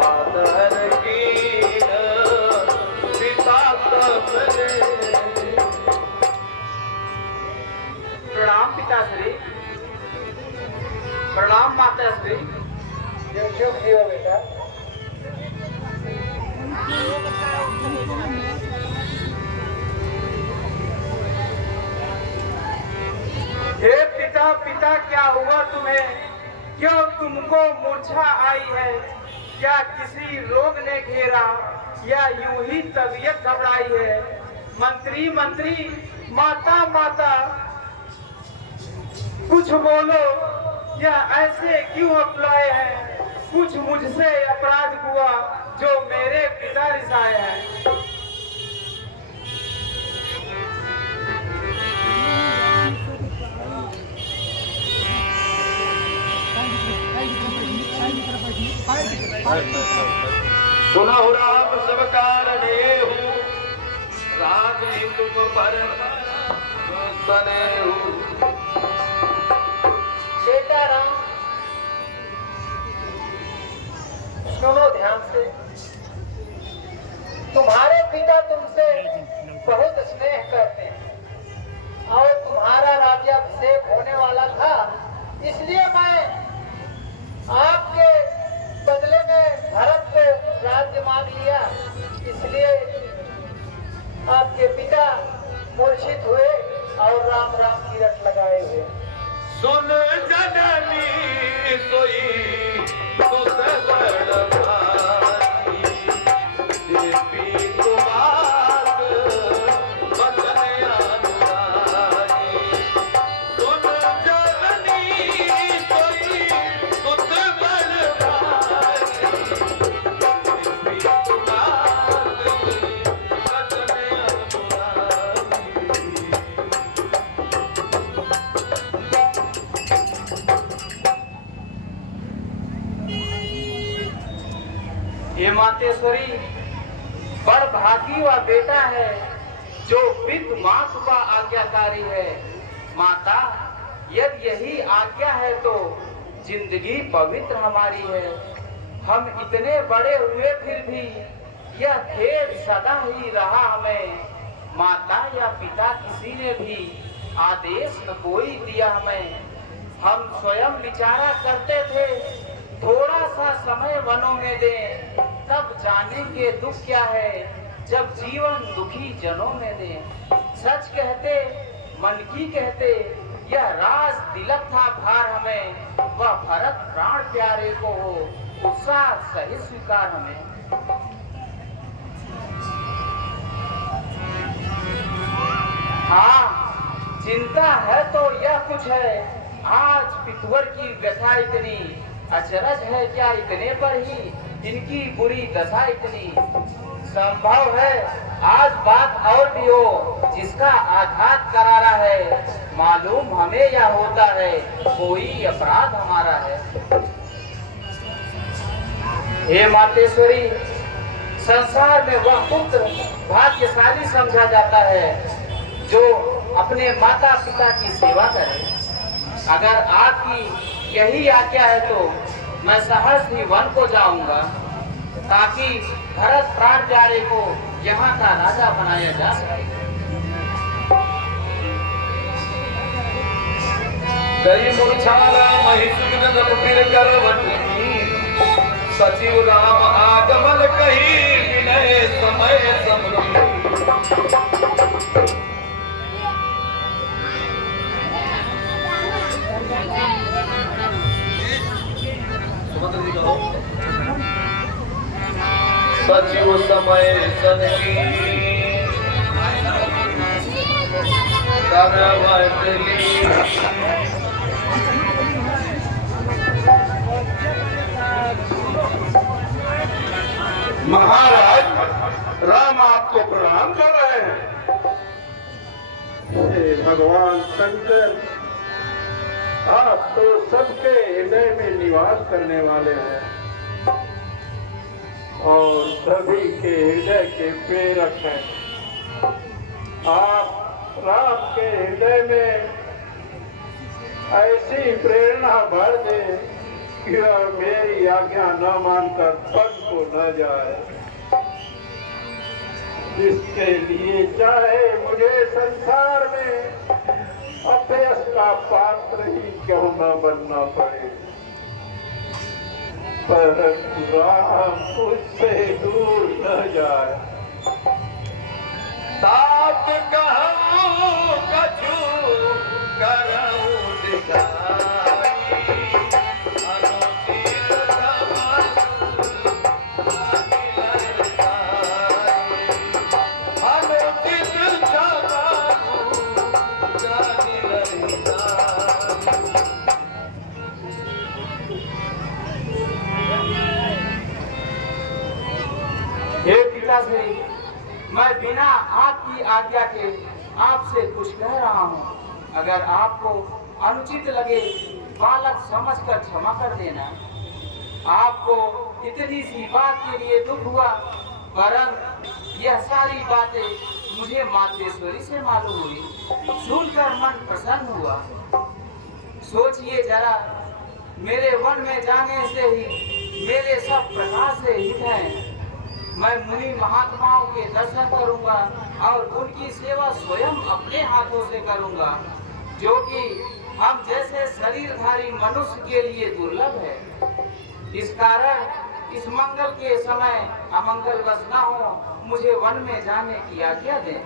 आदर कीन पिता सबने। प्रणाम पिताश्री। प्रणाम माताश्री। शुभ जियो बेटा। हे पिता, पिता क्या हुआ तुम्हें? क्यों तुमको मूर्छा आई है? क्या किसी रोग ने घेरा या यूं ही तबीयत घबराई है? मंत्री मंत्री, माता माता, कुछ बोलो। या ऐसे क्यों अपलाए हैं? कुछ मुझसे अपराध हुआ जो मेरे पिता रिसाए हैं। सुनहु राम सब कारणे हूँ, राज तुम पर सने हूँ। बेटा राम, सुनो ध्यान से। तुम्हारे पिता तुमसे बहुत स्नेह करते हैं और तुम्हारा राज्याभिषेक होने वाला था, इसलिए मैं आपके बदले में भरत को राज्य मांग लिया। इसलिए आपके पिता मूर्छित हुए और राम राम की रट लगाए हुए। सुन जननी सोई सुत बड़ भारी, देवी कुमार वचन अनुरागी। सुन जननी सोई सुत बड़ भारी, देवी कुमार वचन अनुरागी। हे मातेश्वरी, बड़ भागी वह बेटा है जो विद मात का आज्ञाकारी है। माता, यदि यही आज्ञा है तो जिंदगी पवित्र हमारी है। हम इतने बड़े हुए फिर भी यह खेद सदा ही रहा हमें। माता या पिता किसी ने भी आदेश न कोई दिया हमें। हम स्वयं विचारा करते थे, थोड़ा सा समय वनों में दें, तब जानेंगे दुख क्या है जब जीवन दुखी जनों में दें। सच कहते, मन की कहते, यह राज तिलक था भार हमें। वह भरत प्राण प्यारे को हो, उत्साह सही स्वीकार हमें। हाँ, चिंता है तो यह कुछ है, आज पितवर की व्यथा इतनी। अचरज है क्या इतने पर ही इनकी बुरी दशा इतनी। संभव है आज बात और भी हो जिसका आघात करारा है। मालूम हमें यह होता है कोई अपराध हमारा है। हे मातेश्वरी, संसार में वह पुत्र भाग्यशाली समझा जाता है जो अपने माता पिता की सेवा करे। अगर आपकी यही आज्ञा है तो मैं सहर्ष ही वन को जाऊंगा, ताकि भरत प्राण प्यारे को यहाँ का राजा बनाया जा सके। कई मूर्छाला महिषुर फिर करवटी, सचिव राम आगमन कही विनय समय समृद्धि। सचिव समय सनकी करवटली। महाराज, राम आपको प्रणाम कर रहे हैं। हे भगवान शंकर, आप तो सबके हृदय में निवास करने वाले हैं और सभी के हृदय के प्रेरक हैं। आप राम के हृदय में ऐसी प्रेरणा भर दे क्या मेरी आज्ञा न मानकर पद को न जाए। जिसके लिए चाहे मुझे संसार में अपयश का पात्र ही क्यों न बनना पड़े, परंतु राम मुझसे दूर न जाए। साथ कहूँ कछु करऊँ दिखाई, अनुचित समासु जानि ललकाई। अनुचित समासु जानि ललकाई। हे पिताश्री, मैं बिना आपकी आज्ञा के आपसे कुछ कह रहा हूँ। अगर आपको अनुचित लगे बालक समझकर क्षमा कर देना। आपको इतनी सी बात के लिए दुख हुआ, परंतु यह सारी बातें मुझे मातेश्वरी से मालूम हुई। सुनकर मन प्रसन्न हुआ। सोचिए जरा, मेरे वन में जाने से ही मेरे सब प्रकार से हित हैं। मैं मुनि महात्माओं के दर्शन करूंगा और उनकी सेवा स्वयं अपने हाथों से करूंगा, जो कि हम जैसे शरीरधारी मनुष्य के लिए दुर्लभ है। इस कारण इस मंगल के समय अमंगल बस न हो, मुझे वन में जाने की आज्ञा दें।